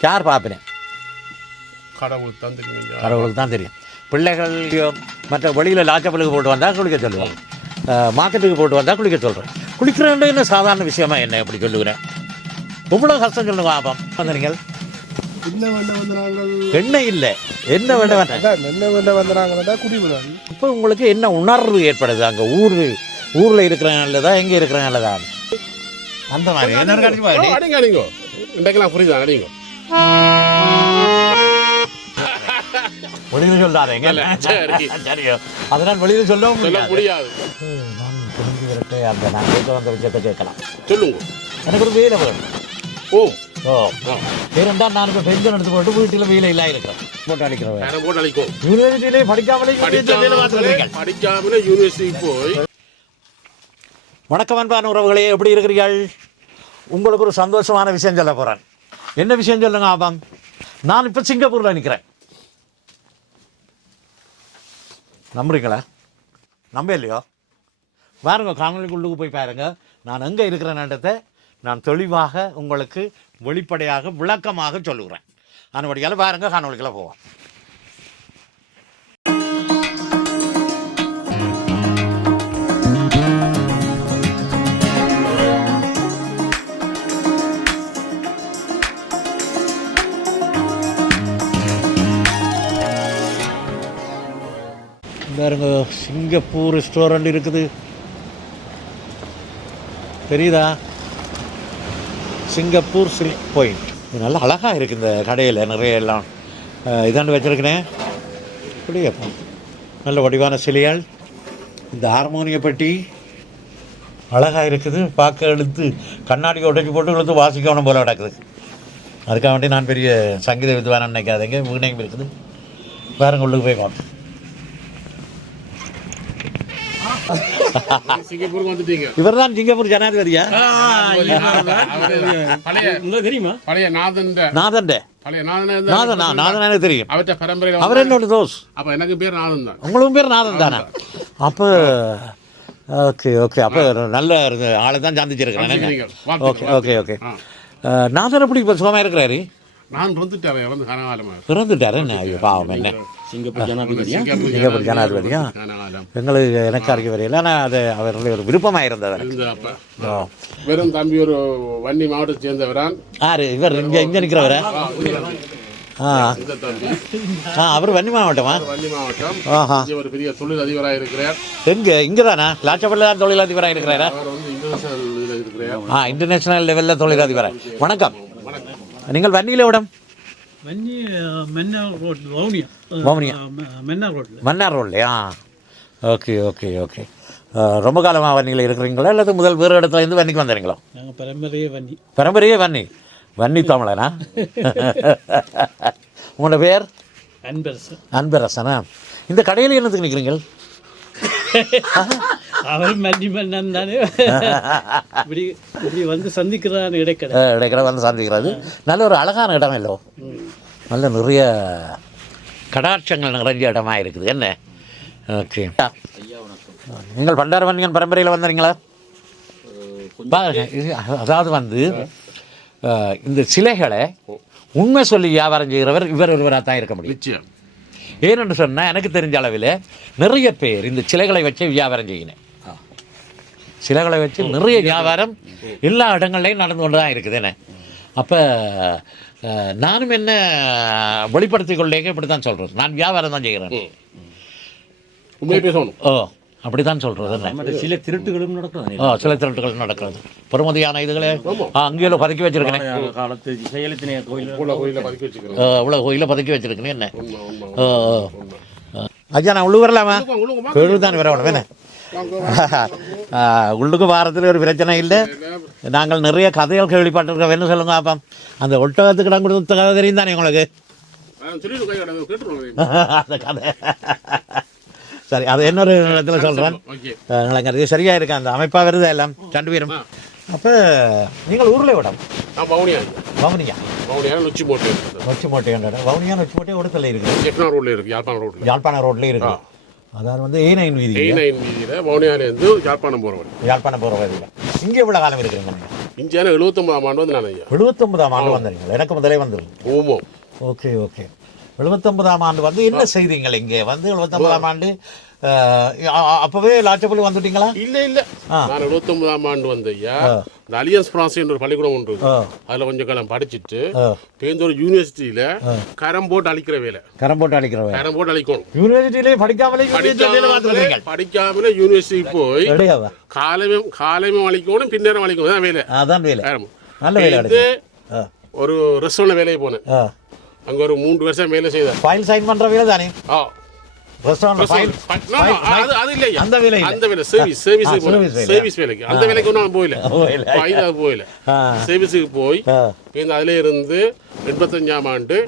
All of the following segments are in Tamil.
யார் பார்ப்பினேன் கடவுளுக்கு தான் தெரியும். கடவுளுக்கு தான் தெரியும். பிள்ளைகள் மற்ற வெளியில் லாச்சப்பலுக்கு போட்டு வந்தால் குளிக்க சொல்லுவாங்க அஹ், மார்க்கெட்டுக்கு போட்டு வந்தால் குளிக்க சொல்கிறேன் குளிக்கிறேன்னு என்ன சாதாரண விஷயமா என்ன எப்படி சொல்லுகிறேன்? இவ்வளோ கஷ்டம் சொல்லுங்க ஆபம் வந்து நீங்கள் என்ன எண்ணெய் இல்லை. என்ன வேண்ட வந்து? நாங்கள் குடிவிடாது இப்போ உங்களுக்கு என்ன உணர்வு ஏற்படுது? அங்கே ஊர் ஊரில் இருக்கிற நல்லதா எங்கே இருக்கிற நல்லதா அந்த மாதிரி என்ன அடிங்க அடிங்க. இன்றைக்கெல்லாம் புரியுதா? அடிங்க. வெளியில் சொல்லாதீங்க இல்ல, சரி. சரியோ. அதனால் வெளியில் சொல்லவும் சொல்ல முடியாது. நான் புரிஞ்சு விரட்டு அந்த நான் கேட்க வந்த விஷயத்தை கேட்கலாம். சொல்லுங்க. எனக்கு ஒரு வேலை வேணும். ஓ. ஓ. இருந்தால் நான் இப்போ பென்ஷன் எடுத்து போட்டு வீட்டில் வேலை இல்லாம இருக்கிறேன். போட்டு அடிக்கிறேன். போட்டு அழிக்கும் யூனிவர்சிட்டியிலே படிக்காமலே படிக்காமலே யூனிவர்சிட்டி போய். வணக்கம் அன்பான உறவுகளே எப்படி இருக்கிறீர்கள்? உங்களுக்கு ஒரு சந்தோஷமான விஷயம் சொல்ல போகிறேன் என்ன விஷயம் சொல்லுங்க ஆபாம்? நான் இப்போ சிங்கப்பூரில் நிற்கிறேன் நம்புறீங்களா? நம்ப இல்லையோ? பாருங்க காணொலிக்குள்ளுக்கு போய் பாருங்க. நான் எங்கே இருக்கிறேன்ன்றதை நான் தெளிவாக உங்களுக்கு வெளிப்படையாக விளக்கமாக சொல்லுகிறேன். அதனுடைய பாருங்க காணொலிக்கெல்லாம் போவோம். சிங்கப்பூர் ரெஸ்டாரண்ட் இருக்குது. தெரியுதா? சிங்கப்பூர் சில்க் பாயிண்ட் இது நல்லா அழகாக இருக்குது இந்த கடையில் நிறைய எல்லாம். இதாண்டு வச்சுருக்கிறேன் அப்படியே நல்ல வடிவான சிலையால் இந்த ஹார்மோனிய பெட்டி அழகாக இருக்குது. பார்க்க எடுத்து கண்ணாடி உடைச்சி போட்டு இழுத்து வாசிக்கணும் போல நடக்குது அதுக்காக வேண்டி நான் பெரிய சங்கீத வித்வான் நினைக்காதீங்க வீணையும் இருக்குது. வேறு உள்ளுக்கு போய் பார்ப்போம். சிங்கப்பூருக்கு வந்துட்டீங்க. இவர் தான் சிங்கப்பூர் ஜனாதிபதியா? தெரியுமா? பழைய நாதன் நாதன் நாதன் நான் நாதன் எனக்கு தெரியும். அவற்ற பரம்பரையில் அவர் என்னோட தோஸ். அப்ப எனக்கு பேர் நாதன் தான். உங்களுக்கும் பேர் நாதன் தானே? அப்போ ஓகே ஓகே. அப்போ நல்ல ஆளை தான் சந்திச்சிருக்கிறேன். Okay okay okay. நாதன் எப்படி இப்போ சுகமாக இருக்கிறாரு? நான் பிறந்துட்டாரு என்ன? ஐயோ பாவம் என்ன? சிங்கப்பூர் ஜனாதிபதியா? எங்களுக்கு எனக்கு அறிக்கை வரையில் ஆனால் அது அவருடைய ஒரு விருப்பமாக இருந்தவர் இருந்த அப்ப. ஓ வெறும் தம்பி ஒரு வன்னி மாவட்டத்தை சேர்ந்தவரான். யார்? இவர் இங்கே இங்கே நிற்கிறவரா ஆ ஆ. அவர் வன்னி மாவட்டமா? வன்னி மாவட்டம். ஆஹா. ஒரு பெரிய தொழில் அதிபராக இருக்கிறார். எங்கே? இங்கே தானா லாச்சப்பள்ளியில் தான் தொழிலதிபராக இருக்கிறாரா? அவர் வந்து இன்டர்நேஷனல் இதில் இருக்கிறார். ஆ இன்டர்நேஷனல் லெவலில் தொழிலதிபராக வணக்கம். நீங்கள் வன்னியில் விடம். வன்னி மென்னார் ரோட் வவுனியா. வவுனியா. மென்னார் மன்னார் ரோட்லையா ஓகே ஓகே ஓகே. ரொம்ப காலமாக வன்னியில் இருக்கிறீங்களா அல்லது முதல் வேறு இடத்துல இருந்து வன்னிக்கு வந்துடுங்களா நாங்கள் பரம்பரையே வன்னி பரம்பரையே வன்னி வன்னி தமிழனா? உங்களோட பேர்? அன்பரசு அன்பரசனா? இந்த கடையில் என்னத்துக்கு நிற்கிறீங்க அவர் மன்னன் தானே. இப்படி இப்படி வந்து சந்திக்கிறான் இடைக்கடை இடைக்கிற வந்து சந்திக்கிறது நல்ல ஒரு அழகான இடம் இல்லோ நல்ல நிறைய கடாட்சங்கள் நிறைஞ்ச இடமா இருக்குது. என்ன? ஓகே. நீங்கள் பண்டார வன்னியன் பரம்பரையில் வந்தீங்களா பாருங்க இது அதாவது வந்து இந்த சிலைகளை உண்மை சொல்லி வியாபாரம் செய்கிறவர் இவர் ஒருவராக தான் இருக்க முடியும். நிச்சயம். ஏனென்று சொன்னால் எனக்கு தெரிஞ்ச அளவில் நிறைய பேர் இந்த சிலைகளை வச்சு வியாபாரம் செய்யினேன் சிலைகளை வச்சு நிறைய வியாபாரம் எல்லா இடங்கள்லையும் நடந்து கொண்டு தான் இருக்குது என்ன? அப்போ நானும் என்ன வெளிப்படுத்திக் கொள்ளேங்க இப்படி தான் சொல்கிறது நான் வியாபாரம் தான் செய்கிறேன். உண்மையை பேசணும். ஓ அப்படி தான் சொல்கிறது சில திருட்டுகளும் நடக்கும் ஓ சில திருட்டுகள் நடக்கிறது. பெருமதியான இதுகளை. அங்கேயும் பதுக்கி வச்சிருக்கேன் காலத்து செயலத்தின கோயில் இவ்வளோ கோயிலில் பதுக்கி வச்சிருக்கேன் என்ன. ஐயா நான் உள்ளு வரலாமா? உழுகுமா கேடு தான் வரணும் என்ன? உள்ளுக்கு வாரத்தில் ஒரு பிரச்சனை இல்லை நாங்கள் நிறைய கதைகள் கேள்விப்பட்டிருக்கோம் என்ன சொல்லுங்க அப்போ அந்த ஒட்டகத்துக்கு இடம் கொடுத்த கதை தெரியும் தானே உங்களுக்கு அந்த கதை சரி அது இன்னொரு இடத்துல சொல்கிறேன் நிலங்கிறது சரியாக இருக்கு அந்த அமைப்பாக வருது எல்லாம் ரெண்டு பேரும் அப்போ நீங்கள் ஊரில் விடம் நான் பவுனியா வவுனியா பவுனியா நொச்சி போட்டு இருக்குது நொச்சி இடம் வவுனியா நொச்சி இருக்குது எட்னா ரோட்ல இருக்கு யாழ்ப்பாணம் ரோட்ல யாழ்ப்பாணம் ரோட்லேயும் இருக்கு அதாவது வந்து ஏ நைன் வீதி எய் நைன் வீதியில் பவுனியாலேருந்து யாழ்ப்பாணம் போகிற வழி. யாழ்ப்பாணம் போகிற வழியில். இங்கே எவ்வளோ காலம் இருக்கிறீங்க நீங்கள் இந்தியான எழுபத்தொன்பதாம் ஆண்டு வந்து நான் ஐயா. எழுபத்தொன்பதாம் ஆண்டு வந்தீங்க எனக்கு முதலே வந்துருக்கு. ஓமோ. Okay okay. எழுபத்தொன்பதாம் ஆண்டு வந்து என்ன செய்தீங்க இங்கே வந்து எழுபத்தொன்பதாம் ஆண்டு அப்பவே லாச்சப்பள்ளி வந்துட்டீங்களா? இல்ல இல்ல. நான் எழுபத்தொன்பதாம் ஆண்டு வந்த ஐயா. இந்த அலியன்ஸ் பிரான்ஸ் என்ற ஒரு பள்ளிக்கூடம் ஒன்று. அதுல கொஞ்சம் காலம் படிச்சுட்டு ஒரு யூனிவர்சிட்டியில கரம் போட்டு அழிக்கிற வேலை. கரம் போட்டு அடிக்கிறவன் கரம் போட்டு அழிக்கணும். யூனிவர்சிட்டியிலே படிக்காமலே படிக்காமலே யூனிவர்சிட்டி போய் கிடையாதா காலைமே காலைமே அழிக்கணும் பின்னேரம் அழிக்கணும். தான் வேலை. அதான் வேலை. நல்ல வேலை ஒரு ரெஸ்டாரண்ட் வேலைக்கு போனேன். அங்க ஒரு மூன்று வருஷம் வேலை செய்தேன். ஃபைல் சைன் பண்ற வேலை தானே? ஆ. அந்த வேலை. அந்த வேலை. சர்வீஸ் சர்வீஸ் ஆ, service வேலையா? சர்வீஸ் வேலைக்கு. அந்த வேலைக்கு ஒன்றும் போயில போயில. ஃபைல் அது போயில ஆ. சர்வீஸுக்கு போய் இந்த அதிலே இருந்து எண்பத்தஞ்சாம் ஆண்டு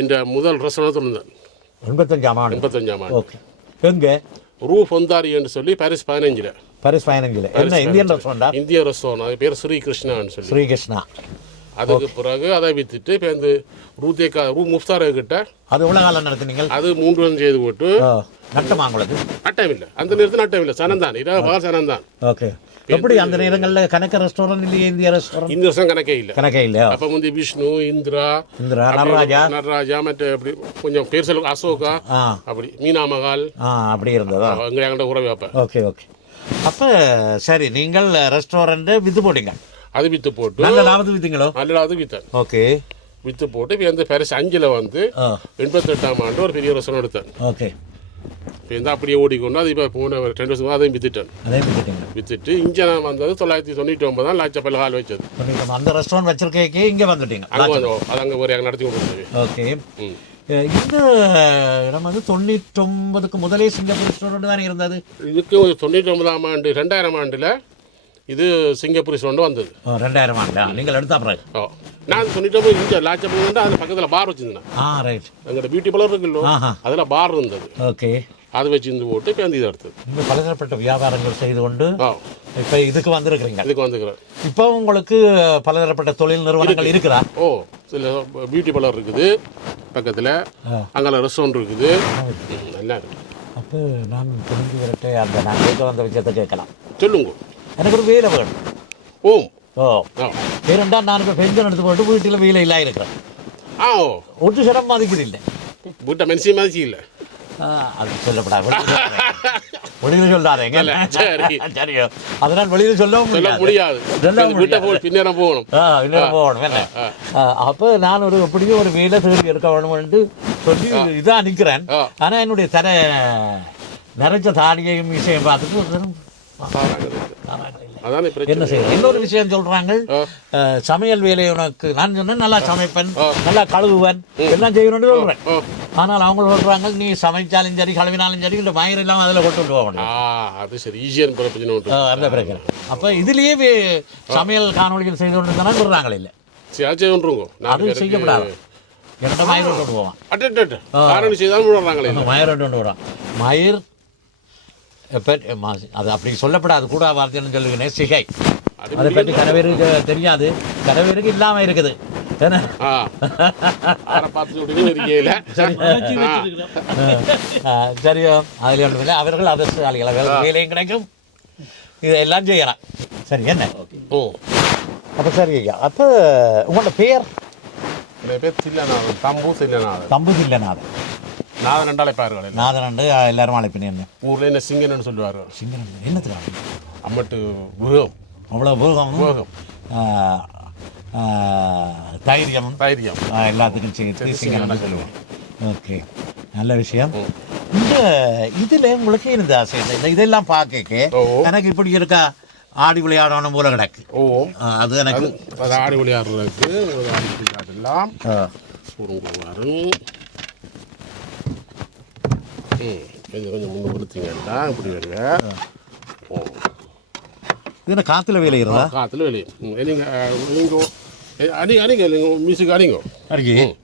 இந்த முதல் ரெஸ்டாரண்ட் இருந்தேன் எண்பத்தஞ்சாம் ஆண்டு. எண்பத்தஞ்சாம் ஆண்டு. ஓகே. எங்க? ரூ பொந்தாரி என்று சொல்லி பாரிஸ் பதினஞ்சுல. பரிஸ் பதினஞ்சில். என்ன இந்தியன் ரெஸ்டாரண்டா இந்திய ரெஸ்டாரண்ட் அது பேர் ஸ்ரீ கிருஷ்ணான்னு சொல்லி. ஸ்ரீகிருஷ்ணா. அதுக்கு பிறகு அதை வித்துட்டு இப்போ இந்த ரூ தேக்கா ரூ முஃப்தார் கிட்ட அது எவ்வளோ காலம் நடத்துனீங்க அது மூன்று வருஷம் செய்து போட்டு நட்டமா உங்களுக்கு? நட்டம் இல்லை அந்த நேரத்தில் நட்டம் இல்லை சனந்தான். இரவு பகல் சனந்தான். ஓகே. எப்படி அந்த நேரங்களில் கணக்க ரெஸ்டாரண்ட் இல்லையே இந்திய ரெஸ்டாரண்ட் இந்த வருஷம் கணக்கே இல்லை. கணக்கே இல்லையா? அப்ப வந்து விஷ்ணு இந்திரா இந்திரா நடராஜா? நடராஜா மற்ற அப்படி கொஞ்சம் பேர் சொல்ல அசோகா அப்படி மீனா மகால். அப்படி இருந்ததா? எங்களை எங்கிட்ட உறவு வைப்பேன் ஓகே ஓகே. அப்போ சரி நீங்கள் ரெஸ்டாரண்ட்டு வித்து போட்டீங்க. அது வித்து போட்டு நல்ல லாபத்து வித்தீங்களோ? நல்லதாவது வித்தேன். ஓகே. வித்து போட்டு இப்போ இந்த பெருசு அஞ்சில் வந்து எண்பத்தெட்டாம் ஆண்டு ஒரு பெரிய ரெஸ்டாரண்ட் எடுத்தேன். ஓகே. இப்போ இந்த அப்படியே ஓடிக்கொண்டு அது இப்போ போன ரெண்டு வருஷம் அதையும் வித்துட்டேன். வித்துட்டு இங்கே நான் வந்தது தொள்ளாயிரத்தி தொண்ணூற்றி ஒன்பது தான் லாச்சப்பல் ஹால் வச்சது. அந்த ரெஸ்டாரண்ட் வச்சிருக்கே இங்கே வந்துட்டீங்க. அங்கே வந்து அது அங்கே ஒரு நடத்தி கொண்டு ஓகே. இந்த இடம் வந்து தொண்ணூற்றொன்பதுக்கு முதலே சிங்கப்பூர் ரெஸ்டாரண்ட் தானே இருந்தது? இதுக்கு ஒரு தொண்ணூற்றி ஒன்பதாம் ஆண்டு ரெண்டாயிரம் ஆண்டில் இது சிங்கப்பூர் ரெஸ்டாரண்ட் வந்தது. ரெண்டாயிரம் ஆண்டா. நீங்கள் எடுத்தா பிறகு. ஓ நான் தொண்ணூற்றி ஒன்பது இங்கே லாச்சப்பல் வந்து அது பக்கத்தில் பார் வச்சிருந்தேன் ஆ ரைட் எங்களோட பியூட்டி பார்லர் இருக்குல்லோ அதில் பார் இருந்தது. ஓகே. அது வச்சிருந்து போட்டு இப்போ இதை எடுத்தது. நீங்கள் பலதரப்பட்ட வியாபாரங்கள் செய்து கொண்டு இப்போ இதுக்கு வந்திருக்கிறீங்க. இதுக்கு வந்துக்கிறேன் இப்போ உங்களுக்கு பலதரப்பட்ட தொழில் நிறுவனங்கள் இருக்குதா ஓ சில பியூட்டி பார்லர் இருக்குது பக்கத்தில். அங்கே ரெஸ்டாரண்ட் இருக்குது. நல்லா இருக்கு. அப்போ நான் தெரிஞ்சு வரட்டு அந்த நான் கேட்க வந்த விஷயத்தை கேட்கலாம். சொல்லுங்க. எனக்கு ஒரு வேலை வேணும் ஓ ஆ ஏனெண்டா நான் இப்போ பென்ஷன் எடுத்து போட்டு வீட்டில் வேலை இல்லாம இருக்கிறேன் ஆ ஓ ஒரு சிடம் மதிப்பீடு இல்லை வீட்டை மனுஷன் மாதிரி இல்லை அது சொல்லப்படாது வெளியில் சொல்லாதேங்க. சரியோ அதனால் வெளியில் சொல்லவும் சொல்ல முடியாது பின்னேரம் போகணும் ஆ இன்னும் போகணும் என்ன அப்போ நான் ஒரு எப்படியும் ஒரு வேலை தேடி எடுக்க வேணும்னு சொல்லி இதான் நிற்கிறேன். ஆனால் என்னுடைய தர நிறைஞ்ச தாடியையும் விஷயம் பார்த்துட்டு என்ன செய்ய இன்னொரு விஷயம் சொல்றாங்க. சமையல் வேலை உனக்கு நான் சொன்னேன் நல்லா சமைப்பேன். நல்லா கழுவுவேன் எல்லாம் செய்யணும்னு சொல்றேன். ஆனால் அவங்க சொல்றாங்க நீ சமைச்சாலும் சரி கழுவினாலும் சரி இந்த மயிர் எல்லாம் அதில் கொண்டு ஆ அது சரி ஈஸியான பிரச்சனை அந்த பிரச்சனை. அப்போ இதுலயே சமையல் காணொளிகள் செய்து கொண்டு தானே சொல்றாங்களே இல்லை? சரி அது செய்யப்படாது இரண்டு மயிர் கொண்டு போவான். மயிர் கொண்டு போவான் மயிர் அது அப்படி சொல்லப்படாது. கூட வார்த்தைன்னு சொல்லுவேன் சிகை. அது பற்றி கனவேருக்கு தெரியாது. கனவேருக்கு இல்லாம இருக்குது. சரியோ அதில் ஒன்றும் இல்லை. அவர்கள் அதிர்ஷ்டசாலிகள் அவர்கள் வேலையும் கிடைக்கும். இதெல்லாம் செய்யலாம். சரி என்ன? ஓ. அப்போ சரி ஐயா. அப்போ உங்களோட பேர் பேர் தில்லநாதன் தம்பு தில்லநாதன் தம்பு இல்லைநாதன் நாதன் ரெண்டாலே பாருங்கள் நாதனண்டு எல்லாரும் அழைப்பினேன் ஊர்ல என்ன சிங்கன்னு சொல்லுவாரு சிங்கன் என்னத்துக்கு அம்மட்டு விருகம் அவ்வளோ பூகம் விருகம் தைரியம். தைரியம். எல்லாத்துக்கும் சேர்த்து சிங்கன் சொல்லுவோம். ஓகே. நல்ல விஷயம். இந்த இதுல உங்களுக்கு இருந்த ஆசை. இந்த இதெல்லாம் பார்க்க. எனக்கு இப்படி இருக்கா? ஆடி விளையாடணும் போல கிடக்கு. ஓ. அது எனக்கு ஆடி விளையாடுறதுக்கு ஒரு ஆடி விளையாடலாம் ஆ, வரும் ம் கொஞ்சம் கொஞ்சம் முன்ன கொடுத்தீங்கன்னா இப்படி வருங்க. ஓ. இது என்ன காத்துல விளையிறதா காற்றுல வெளியே ம் நீங்கள் நீங்கள் அடி அடிங்க நீங்கள் மியூசிக் அடிங்க. அருகே ம்.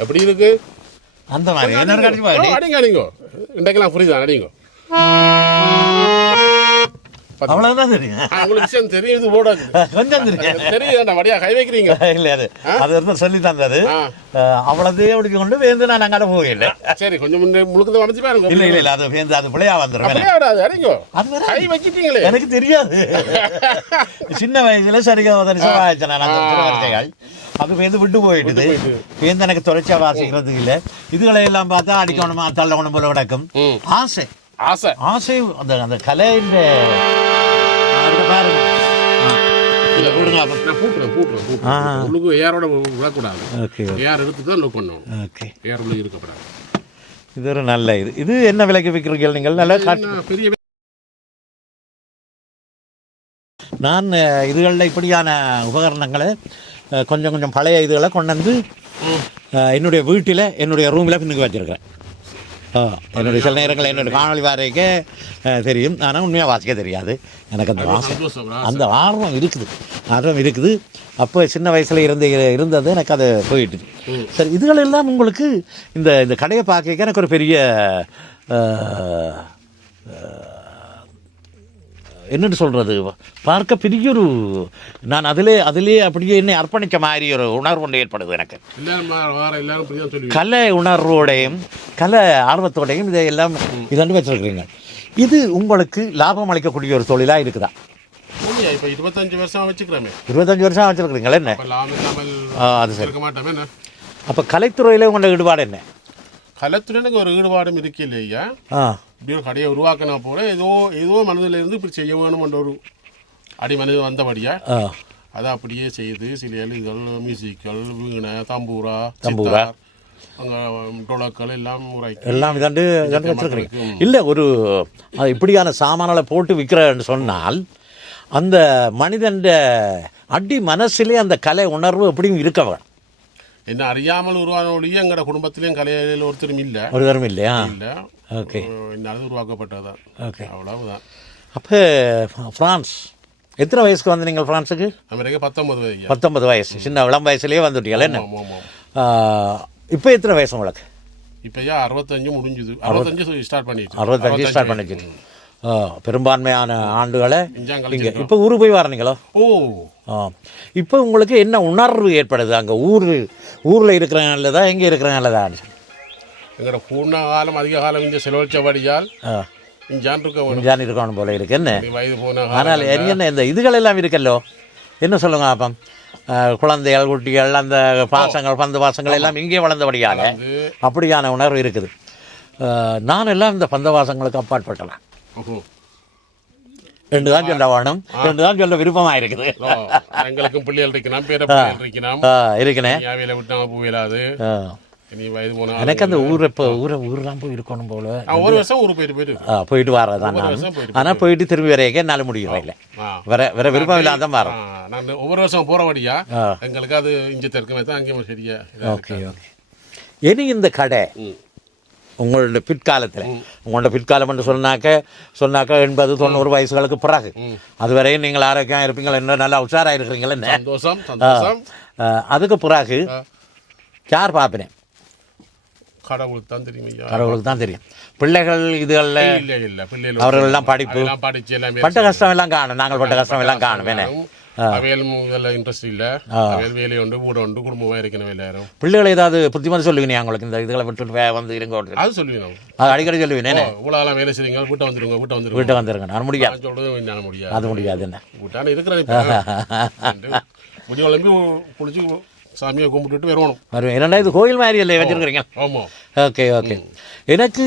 எப்படி இருக்கு? அந்த மாதிரி. அடிங்க. அடிங்க இன்றைக்கெல்லாம் புரியுதா அடிங்க? அவ்வளவுதான் தெரியும். ஆ, உங்களுக்கு விஷயம் தெரியும் இது போடாது கொஞ்சம் தெரியும். தெரியும் வடியா கை வைக்கிறீங்க இல்ல. அது அது சொல்லி தந்தது ஆ. அவ்வளவு அப்படி கொண்டு வேந்து நான் அங்கே போகல சரி கொஞ்சம் முன்னே முழுக்க வளைச்சு பாருங்க. இல்ல இல்ல இல்ல அது வேந்து அது பிள்ளையா வந்துடும் அப்படியே வராது அறிங்கோ அது வேற. கை வச்சிட்டீங்களே எனக்கு தெரியாது. சின்ன வயசுல சரிగా தரிசனம் நான் அந்த திருவார்த்தைகள் அது பேருந்து விட்டு போயிட்டுது. பேருந்து எனக்கு தொடர்ச்சியா வாசிக்கிறது இல்ல. இதுகளை எல்லாம் பார்த்தா அடிக்கணுமா தள்ளணும் போல கிடக்கும். ஆசை. ஆசை. ஆசை அந்த அந்த கலையின் உள்ளுக்கு ஏரோட விடக்கூடாது ஏர் எடுத்து தான் லுக் பண்ணணும் ஓகே. ஏர் உள்ள இருக்கப்படாது இது ஒரு நல்ல இது. இது என்ன விலைக்கு விற்கிறீர்கள் நீங்கள்? நல்லா காட்டு. பெரிய நான் இதுகளில் இப்படியான உபகரணங்களை கொஞ்சம் கொஞ்சம் பழைய இதுகளை கொண்டு வந்து என்னுடைய வீட்டில் என்னுடைய ரூமில் பின்னுக்கு வச்சுருக்கேன் என்னுடைய சில நேரங்கள் என்னுடைய காணொலி வாரைக்கே தெரியும். ஆனால் உண்மையாக வாசிக்க தெரியாது. எனக்கு அந்த ஆசை அந்த ஆர்வம் இருக்குது. ஆர்வம் இருக்குது. அப்போ சின்ன வயசில் இருந்து இருந்தது எனக்கு அது போயிட்டு. சரி இதுகள் எல்லாம் உங்களுக்கு இந்த இந்த கடையை பார்க்க எனக்கு ஒரு பெரிய என்னன்னு சொல்கிறது பார்க்க பெரிய ஒரு நான் அதிலே அதிலே அப்படியே என்னை அர்ப்பணிக்க மாதிரி ஒரு உணர்வு ஒன்று ஏற்படுது எனக்கு. கலை உணர்வோடையும் கலை ஆர்வத்தோடையும் இதையெல்லாம் இதண்டு வச்சிருக்கிறீங்க. இது உங்களுக்கு லாபம் அளிக்கக்கூடிய ஒரு தொழிலாக இருக்குதா? இப்போ இருபத்தஞ்சு வருஷம் வச்சுக்கிறோமே. இருபத்தஞ்சு வருஷம் வச்சிருக்கிறீங்களா என்ன? அது சரி. அப்போ கலைத்துறையில் உங்களோட ஈடுபாடு என்ன? கலத்துறனுக்கு ஒரு ஈடுபாடும் இருக்கு இல்லையா? ஆ. இப்படி ஒரு கடையை உருவாக்கினா போல ஏதோ ஏதோ மனதில் இருந்து இப்படி செய்ய வேணும்ன்ற ஒரு அடி மனது வந்தபடியா ஆ. அதை அப்படியே செய்து சில எழுதுகள் மியூசிக்கள் வீணை தம்பூரா தம்பூரா. டொலக்கள் எல்லாம் எல்லாம் இதாண்டு வச்சிருக்கிறீங்க. இல்லை ஒரு அது இப்படியான சாமான்களை போட்டு விற்கிறேன்னு சொன்னால் அந்த மனிதன் அடி மனசிலே அந்த கலை உணர்வு எப்படியும் இருக்க வேணும். என்ன அறியாமல் உருவான ஒழிய எங்களோட குடும்பத்திலையும் கலையில் ஒருத்தரும் இல்லை. ஒரு தரம் இல்லையா? இல்லை. ஓகே. என்னால் உருவாக்கப்பட்டதுதான். ஓகே. அவ்வளவுதான். அப்போ ஃப்ரான்ஸ். எத்தனை வயசுக்கு வந்து நீங்கள் ஃப்ரான்ஸுக்கு? அமெரிக்கா பத்தொன்பது வயது பத்தொன்பது வயசு. சின்ன இளம் வயசுலேயே வந்துட்டீங்களா என்ன? இப்போ எத்தனை வயசு உங்களுக்கு? இப்போயா அறுபத்தஞ்சு முடிஞ்சுது. அறுபத்தஞ்சு ஸ்டார்ட் பண்ணிட்டு. அறுபத்தஞ்சு ஸ்டார்ட் பண்ணிச்சு ஆ, பெரும்பான்மையான ஆண்டுகளை இங்கே இப்போ ஊருக்கு போய் வரீங்களோ? ஓ. ஆ. இப்போ உங்களுக்கு என்ன உணர்வு ஏற்படுது? அங்கே ஊர் ஊரில் இருக்கிறனால தான் எங்கே இருக்கிறனால தான் எங்களோட பூர்ண காலம் அதிக காலம் இங்கே செலவழிச்சபடியால் இஞ்சான் இருக்க ஜான் இருக்கணும் போல இருக்கு. என்ன? வயது போன ஆனால் என்ன இந்த இதுகள் எல்லாம் இருக்கல்லோ? என்ன சொல்லுங்க அப்போ குழந்தைகள் குட்டிகள் அந்த பாசங்கள் பந்து பாசங்கள் எல்லாம் இங்கே வளர்ந்தபடியால் அப்படியான உணர்வு இருக்குது. நான் எல்லாம் இந்த பந்தவாசங்களுக்கு அப்பாற்பட்டலாம். ரெண்டு தான் சொல்ல வேணும் ரெண்டு தான் சொல்ல விருப்பமாக இருக்குது. எங்களுக்கும் பிள்ளைகள் இருக்கணும் பேர பிள்ளைகள் இருக்கணும் ஆ, இருக்குண்ணே யாவையில் விட்டு போன எனக்கு அந்த ஊரை இப்போ ஊரை ஊரெலாம் போய் இருக்கணும் போல. ஒரு வருஷம் ஊருக்கு போயிட்டு போயிட்டு போயிட்டு வரதான் நான். ஆனால் போயிட்டு திரும்பி வரையக்க என்னால் முடியல இல்லை. வேற வேற விருப்பம் இல்லாத மாறும் நான் ஒவ்வொரு வருஷம் போறபடியா ஆ. எங்களுக்கு அது இஞ்சி தெற்குமே தான் அங்கேயும் சரியா ஓகே ஓகே. இனி இந்த கடை. உங்களோட பிற்காலத்தில். உங்களோட பிற்காலம் என்று சொன்னாக்க சொன்னாக்க எண்பது தொண்ணூறு வயசுகளுக்கு பிறகு. அதுவரையும் நீங்கள் ஆரோக்கியம் இருப்பீங்களா? என்ன நல்லா உஷாராக இருக்கிறீங்களா? என்ன? அதுக்கு பிறகு. யார் பார்ப்பினேன் கடவுளுக்கு தான் தெரியும் கடவுளுக்கு தான் தெரியும். பிள்ளைகள் இதுகளில் இல்ல இல்ல பிள்ளைகள் அவர்கள் எல்லாம் படிப்பு பட்ட கஷ்டம் எல்லாம் காணும். நாங்கள் பட்ட கஷ்டம் எல்லாம் காணும். என்ன? அவையல் வேலை உண்டு வீடு உண்டு குடும்பமா இருக்கணும் எல்லாரும். பிள்ளைகளை ஏதாவது புத்திமதி சொல்லுவீங்க உங்களுக்கு இந்த இதுகளை விட்டுட்டு வே- வந்து இருங்க ஓட்டு. அது சொல்லுவீங்க அது அடிக்கடி சொல்லுவீங்க என்ன? இவ்வளோ வேலை செய்றீங்க வீட்டை வந்துருங்க வீட்டை வந்துருங்க. வீட்டை வந்துருங்க நான் முடியாது. நான் சொல்றது என்னால முடியாது. அது முடியாது என்ன? வீட்டான இருக்கிறேன் இப்போ. முடி வளம்பி குளிச்சு சாமியை கும்பிட்டுட்டு வருவணும். வருவேன். என்னடா இது கோயில் மாதிரி இல்லை வச்சுருக்கிறீங்க. ஆமா. Okay okay. எனக்கு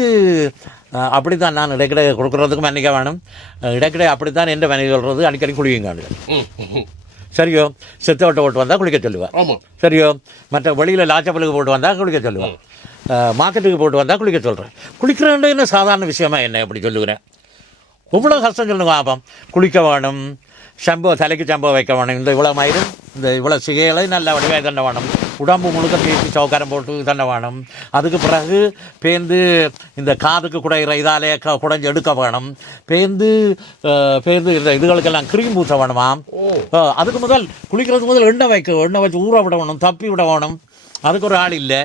அஹ், அப்படித்தான் நான் இடைக்கிட கொடுக்குறதுக்கு மன்னிக்க வேணும்? இடைக்கிட அப்படித்தான் எந்த மனைவி சொல்கிறது அடிக்கடி குளியுங்க. சரியோ? செத்த ஓட்ட போட்டு வந்தால் குளிக்க சொல்லுவேன் சரியோ? மற்ற வெளியில் லாச்சப்பலுக்கு போட்டு வந்தால் குளிக்க சொல்லுவேன் மார்க்கெட்டுக்கு போட்டு வந்தால் குளிக்க சொல்கிறேன் குளிக்கிறேன் என்ன சாதாரண விஷயமா என்ன எப்படி சொல்லுகிறேன்? இவ்வளோ கஷ்டம் சொல்லுங்க பாப்பம். குளிக்க வேணும். சம்போ தலைக்கு சம்போ வைக்க வேணும். இந்த இவ்வளோ மயிரும் இந்த இவ்வளோ சிகைகளை நல்ல வடிவாக தண்ண வேணும். உடம்பு முழுக்க தேய்ச்சி சவுக்காரம் போட்டு தண்ண வேணும். அதுக்கு பிறகு பேந்து இந்த காதுக்கு குடைகிற இதாலே க குடைஞ்சு எடுக்க வேணும். பேந்து பேந்து இந்த இதுகளுக்கெல்லாம் க்ரீம் பூச வேணுமாம் அதுக்கு முதல் குளிக்கிறதுக்கு முதல் எண்ணெய் வைக்க எண்ணெய் வச்சு ஊற விட வேணும் தப்பி விட வேணும். அதுக்கு ஒரு ஆள் இல்லை.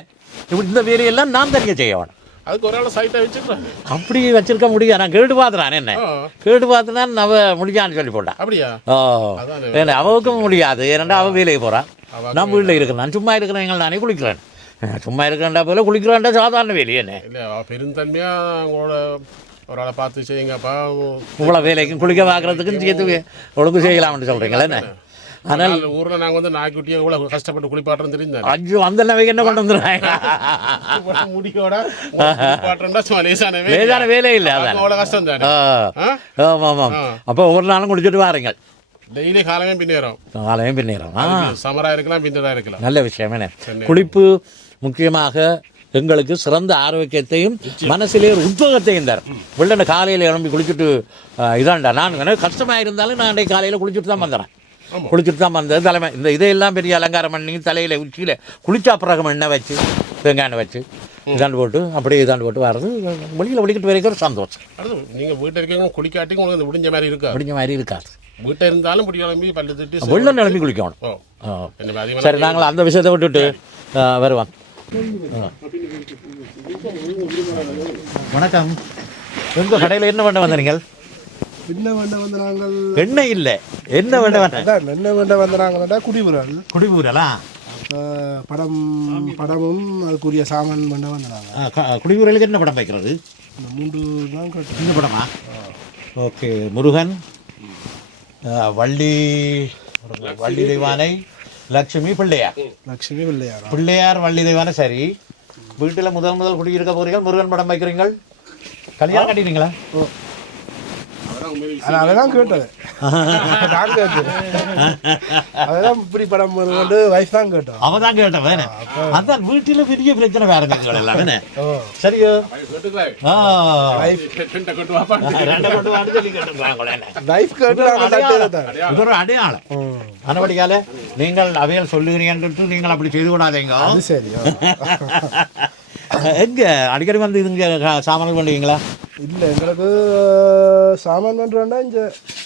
இப்படி இந்த வேலையெல்லாம் நான் தனியாக செய்ய வேணும். அதுக்கு ஒரு ஆள் சைட்டாக அப்படி வச்சிருக்க முடியாது. நான் கேட்டு பார்த்துறான் என்ன? ஆ. கேட்டு பார்த்துனா அவ முடியான்னு சொல்லி போட்டான். அப்படியா. ஏன்னா அவளுக்கும் முடியாது. ஏன்னா அவள் வேலைக்கு போகிறான் நான் வீட்டில் இருக்கிறேன். நான் சும்மா இருக்கிறேன் நானே குளிக்கிறேன். சும்மா இருக்கிறேன்டா போல குளிக்கிறேன்டா சாதாரண வேலையே என்ன? இல்லை பெருந்தன்மையாக உங்களோட ஒரு ஆளை பார்த்து செய்யுங்கப்பா உங்களை வேலைக்கும் குளிக்க பார்க்குறதுக்கும் சேர்த்து ஒழுங்கு செய்யலாம்னு சொல்கிறீங்களே என்ன? ஆனால் ஊரில் நாங்கள் வந்து நாய்க்குட்டியை இவ்வளோ கஷ்டப்பட்டு குளிப்பாட்டுறோம் தெரியுங்க அஞ்சு அந்த நவைக்கு என்ன கொண்டு வந்துடுறாங்க முடியோட லேசான வேலை இல்லை அவ்வளோ கஷ்டம் தானே? ஆமாம் ஆமாம். அப்போ ஒவ்வொரு நாளும் குளிச்சுட்டு வாருங்கள். டெய்லி காலமே பின்னேறும் காலையும் பின்னேறம் ஆ. சமரா இருக்கலாம் பின்னரா இருக்கலாம். நல்ல விஷயம் என்ன? குளிப்பு முக்கியமாக எங்களுக்கு சிறந்த ஆரோக்கியத்தையும் மனசிலே ஒரு உத்வேகத்தையும் தரும். வெள்ளன காலையில் எழும்பி குளிச்சுட்டு இதாண்டா. நான் கஷ்டமாக இருந்தாலும் நான் அன்றைக்கு காலையில் குளிச்சுட்டு தான் வந்துடுறேன் குளிச்சுட்டு தான் வந்தது. தலைமை இந்த இதையெல்லாம் பெரிய அலங்காரம் பண்ணி தலையில் உச்சியில் குளிச்சா பிறகு எண்ணெய் வச்சு தேங்காய் எண்ணெய் வச்சு இதாண்டு போட்டு அப்படியே இதாண்டு போட்டு வர்றது வெளியில் ஒழிக்கிட்டு வரைக்கும் சந்தோஷம். நீங்கள் வீட்டில் இருக்கவங்க குளிக்காட்டி உங்களுக்கு முடிஞ்ச மாதிரி இருக்கா அப்படிங்க மாதிரி இருக்காது. வீட்டில் இருந்தாலும் முடி கிளம்பி பல்லு திட்டு வெள்ளம் நிலம்பி குளிக்கணும். என்ன சரி நாங்கள் அந்த விஷயத்தை விட்டுட்டு வருவோம். வணக்கம். உங்கள் கடையில் என்ன பண்ண வந்தீங்க என்ன வேண்ட வந்து நாங்கள்? எண்ணெய் இல்லை. என்ன வேண்ட வந்த அதான் என்ன வேண்ட வந்தாங்கடா குடிபுறாள். குடிபூரெல்லாம் படம் படமும் அதுக்குரிய சாமான் வேண்ட வந்தாங்க குடிபூரலுக்கு என்ன படம் வைக்கிறது? இந்த மூன்று தான் இந்த படமா? ஓகே முருகன். வள்ளி வள்ளி தெய்வானை லட்சுமி பிள்ளையார். லட்சுமி பிள்ளையாரா? பிள்ளையார் வள்ளி தெய்வானை சரி. வீட்டில் முதல் முதல் குடியிருக்க போறீங்க முருகன் படம் வைக்கிறீங்கள் கல்யாணம் கட்டினீங்களா அது அதெல்லாம் கேட்டது. நான் கேட்டது. அதெல்லாம் இப்படி படம் வந்து வைஃப் தான் கேட்டோம் அவ தான் கேட்டவன் அதான் வீட்டில பெரிய பிரச்சனை வேறங்க எல்லாம் என்ன? ஓ. சரியோ? கொண்டு கொண்டு? வைஃப் கேட்டு நாங்கள் தான் அடையாளம். ம். அனபடியால நீங்கள் அவையல் சொல்லுகிறீங்கன்ட்டு நீங்கள் அப்படி செய்து விடாதீங்க அது சரி. எங்க? அடிக்கடி வந்து இதுங்க சாமான் பண்ணுவீங்களா இல்ல எங்களுக்கு சாமான் பண்றோம்னா இந்த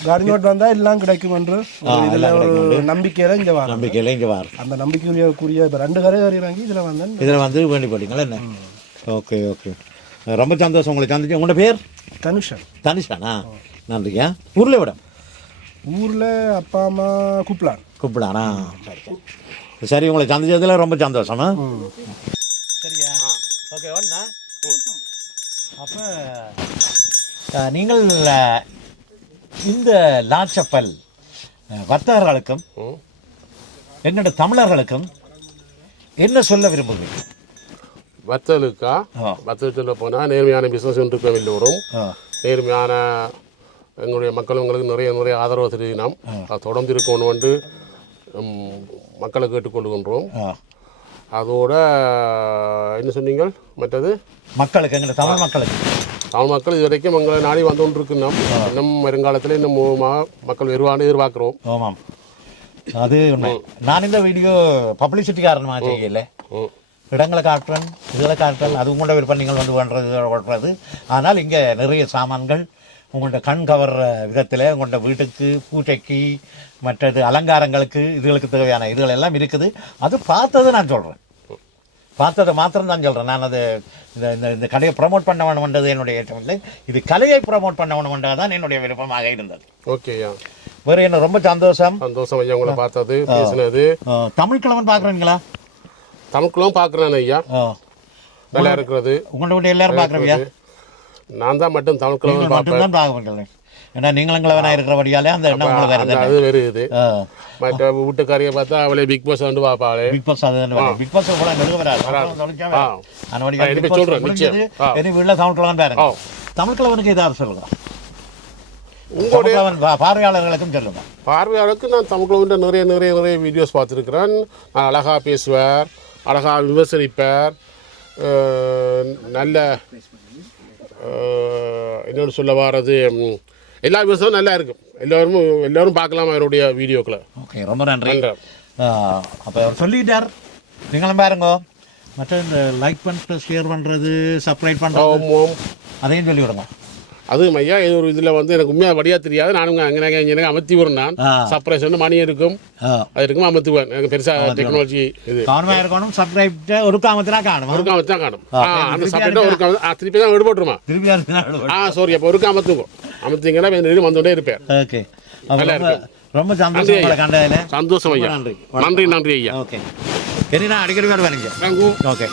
காடி நோட் வந்தா எல்லாம் கிடைக்கும் என்று இதுல ஒரு நம்பிக்கையில இங்க வரோம். நம்பிக்கையில் இங்கே வார் அந்த நம்பிக்கையுரிய கூடிய இப்ப ரெண்டு கரை இறங்கி இதுல வந்தேன். இதில் வந்து வேண்டி போட்டீங்களா என்ன? Okay okay. ரொம்ப சந்தோஷம் உங்களை சந்திச்சு. உங்களோட பேர்? தனுஷன் தனிஷானா? நன்றியா ஊரில் விட ஊர்ல அப்பா அம்மா கூப்பிடலாம் கூப்பிடானா சரி உங்களை சந்திச்சதுல ரொம்ப சந்தோஷமா சரியா ஓகே ஒண்ணா அப்போ நீங்கள் இந்த லாச்சப்பல் வர்த்தகர்களுக்கும். என்னோட தமிழர்களுக்கும் என்ன சொல்ல விரும்புகிறீங்க வத்தலுக்கா. வத்தல் சொல்ல போனால் நேர்மையான பிஸ்னஸ் இருக்கும் எல்லோரும் நேர்மையான எங்களுடைய மக்கள் உங்களுக்கு நிறைய நிறைய ஆதரவு தெரிவினோம் அது தொடர்ந்து இருக்கணும் வந்து மக்களை கேட்டுக்கொள்கின்றோம். அதோட என்ன சொன்னீங்கள்? மற்றது? மக்களுக்கு எங்களோட தமிழ் மக்களுக்கு. தமிழ் மக்கள் இது வரைக்கும் எங்களை நாடி வந்து கொண்டிருக்கணும் இன்னும் வருங்காலத்தில் இன்னும் மக்கள் வருவான்னு எதிர்பார்க்குறோம். ஆமாம். அது உண்மை நான் இந்த வீடியோ பப்ளிசிட்டி காரணமாக செய்யல. இடங்களை காட்டுறேன் இதுகளை காட்டுறேன் அது உங்களோட நீங்கள் வந்து பண்ணுறது பண்ணுறது ஆனால் இங்கே நிறைய சாமான்கள் உங்கள்ட்ட கண் கவர்ற விதத்தில் உங்கள்ட்ட வீட்டுக்கு பூஜைக்கு மற்றது அலங்காரங்களுக்கு இதுகளுக்கு தேவையான இதுகள் எல்லாம் இருக்குது. அது பார்த்தது நான் சொல்கிறேன் பார்த்ததை மாத்திரம் தான் சொல்கிறேன் நான் அது இந்த இந்த இந்த கடையை ப்ரமோட் பண்ண வேணுமென்றது என்னுடைய ஏற்றம் இல்லை. இது கலையை ப்ரமோட் பண்ண வேணுமென்றது தான் என்னுடைய விருப்பமாக இருந்தது. ஓகேயா வேறு என்ன ரொம்ப சந்தோஷம். சந்தோஷம் ஐயா உங்களை பார்த்தது பேசினது. தமிழ் கிழவன் பார்க்குறீங்களா? தமிழ்குள்ளவும் பார்க்குறேன் ஐயா. நல்லா இருக்கிறது. உங்களோட எல்லாரும் பார்க்குறவியா நான் தான் மட்டும் தமிழ்குள்ளவும் நீங்கள் பார்ப்பேன். மட்டும்தான் பார்க்க ஏன்னா நீங்களும் கிழவனாக இருக்கிறபடியாலே அந்த எண்ணம் உங்களுக்கு அந்த வருது அது வருது மற்ற வீட்டுக்காரியை பார்த்தா அவளே பிக் பாஸ் வந்து பார்ப்பாளே. பிக் பாஸ் அது பிக் பாஸ் கூட நெருங்க வராது. நிச்சயம். ஆ. இனி வீட்டில் தமிழ் கிழவன் பாருங்க ஆ. தமிழ் கிழவனுக்கு ஏதாவது சொல்லுங்க. உங்களுடைய பார்வையாளர்களுக்கும் சொல்லுங்க. பார்வையாளருக்கு நான் தமிழ்குள்ள நிறைய நிறைய நிறைய வீடியோஸ் பார்த்துருக்கிறேன். நான் அழகாக பேசுவார் அழகாக விமர்சனிப்பார். நல்ல என்னோட சொல்ல வாரது எல்லா விமர்சனமும் நல்லா இருக்கும். எல்லோரும் எல்லோரும் பார்க்கலாம் அவருடைய வீடியோக்களை. ஓகே ரொம்ப நன்றி. அப்போ அவர் சொல்லிட்டார் நீங்களும் பாருங்க. மற்ற இந்த லைக் பண்ணிட்டு ஷேர் பண்ணுறது சப்ஸ்கிரைப் பண்ணுறது அதையும் சொல்லி விடுங்க அதுவும் ஐயா இது ஒரு இதில் வந்து எனக்கு உண்மையாக வழியாக தெரியாது. நானும் அங்கே எனக்கு அமர்த்தி விடுறேன் நான். ஆ. சர்ப்ரைஸ் மணி இருக்கும். அது இருக்கும் அமர்த்துவேன். எனக்கு பெருசாக டெக்னாலஜி இது. கவனமாக இருக்கணும் சப்ஸ்கிரைப் ஒரு காமத்தினா காணும். ஒரு காமத்து தான் காணும். அந்த சப்ளைட் ஒரு காமத்து ஆ, திருப்பி தான் விடுபட்டுருமா? திருப்பி ஆ சாரி அப்போ ஒரு காமத்துக்கும் அமர்த்திங்கன்னா இது வந்துட்டே இருப்பேன். ஓகே ரொம்ப சந்தோஷம் சந்தோஷம் ஐயா. நன்றி. நன்றி ஐயா. ஓகே இனி நான் அடிக்கடி வருவேன் தேங்க்யூ ஓகே